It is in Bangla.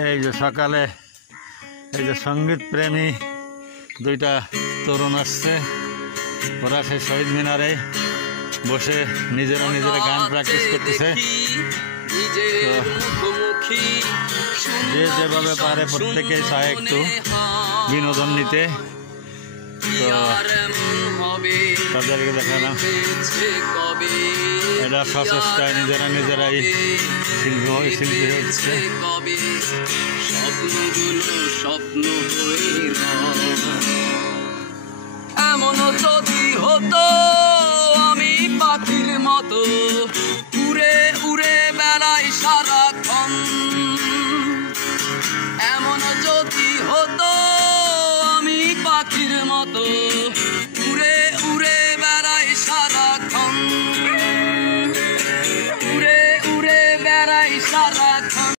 এই যে সকালে এই যে সঙ্গীত প্রেমী দুইটা তরুণ আসছে, ওরা সেই শহীদ মিনারে বসে নিজেরা গান প্র্যাকটিস করতেছে। যে যেভাবে পারে প্রত্যেকেই চায় একটু বিনোদন নিতে, তো তাদেরকে দেখালাম। এটা সচেষ্টায় নিজেরাই শিল্পী হচ্ছে। এমন যদি হতো আমি পাখির মতো উড়ে উড়ে বেড়াই সারাক্ষণ, এমন যদি হতো আমি পাখির মতো